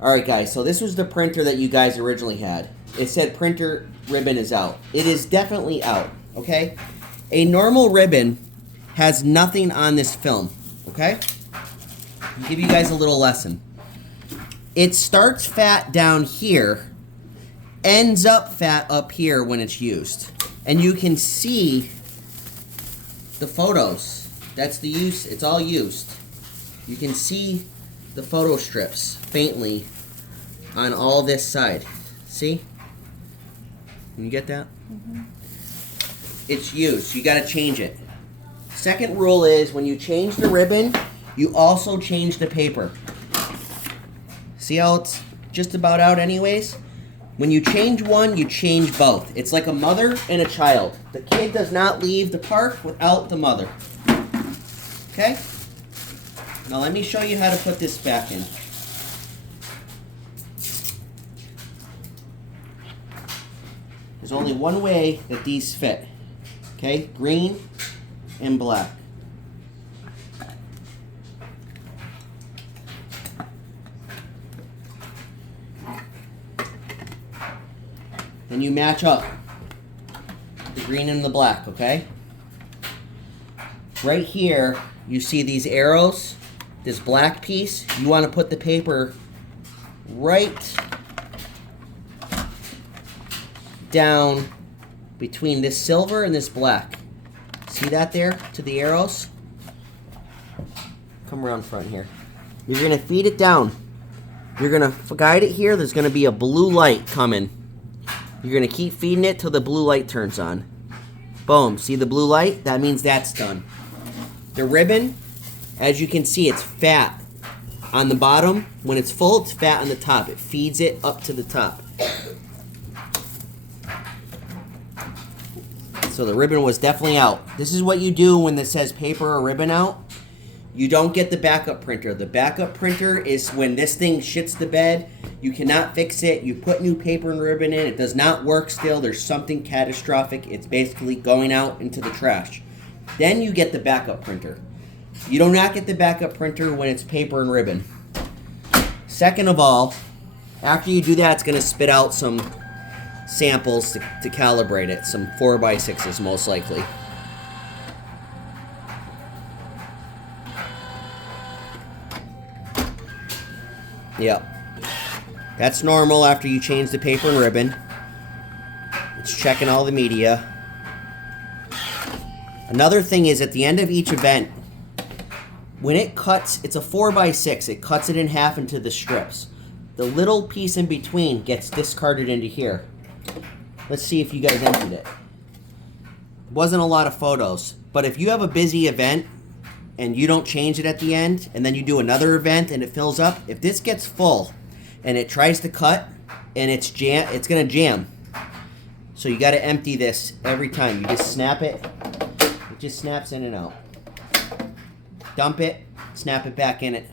Alright guys, so this was the printer that you guys originally had. It said printer ribbon is out. It is definitely out, okay? A normal ribbon has nothing on this film, okay? I'll give you guys a little lesson. It starts fat down here, ends up fat up here when it's used. And you can see the photos. That's the use, it's all used. You can see the photo strips faintly on all this side. See? Can you get that? Mm-hmm. It's used. You got to change it. Second rule is when you change the ribbon, you also change the paper. See how it's just about out anyways? When you change one, you change both. It's like a mother and a child. The kid does not leave the park without the mother. Okay? Now let me show you how to put this back in. There's only one way that these fit. Okay? Green and black. Then you match up the green and the black, okay? Right here, you see these arrows? This black piece, you want to put the paper right down between this silver and this black. See that there to the arrows? Come around front here. You're going to feed it down. You're going to guide it here. There's going to be a blue light coming. You're going to keep feeding it till the blue light turns on. Boom. See the blue light? That means that's done. The ribbon, as you can see, it's fat on the bottom. When it's full, it's fat on the top. It feeds it up to the top. So the ribbon was definitely out. This is what you do when this says paper or ribbon out. You don't get the backup printer. The backup printer is when this thing shits the bed. You cannot fix it. You put new paper and ribbon in. It does not work still. There's something catastrophic. It's basically going out into the trash. Then you get the backup printer. You do not get the backup printer when it's paper and ribbon. Second of all, after you do that, it's going to spit out some samples to calibrate it. Some 4x6s most likely. Yep. That's normal after you change the paper and ribbon. It's checking all the media. Another thing is at the end of each event, when it cuts, it's a 4x6. It cuts it in half into the strips. The little piece in between gets discarded into here. Let's see if you guys emptied it. Wasn't a lot of photos, but if you have a busy event and you don't change it at the end, and then you do another event and it fills up, if this gets full and it tries to cut and it's gonna jam. So you got to empty this every time. You just snap it. It just snaps in and out. Dump it, snap it back in it.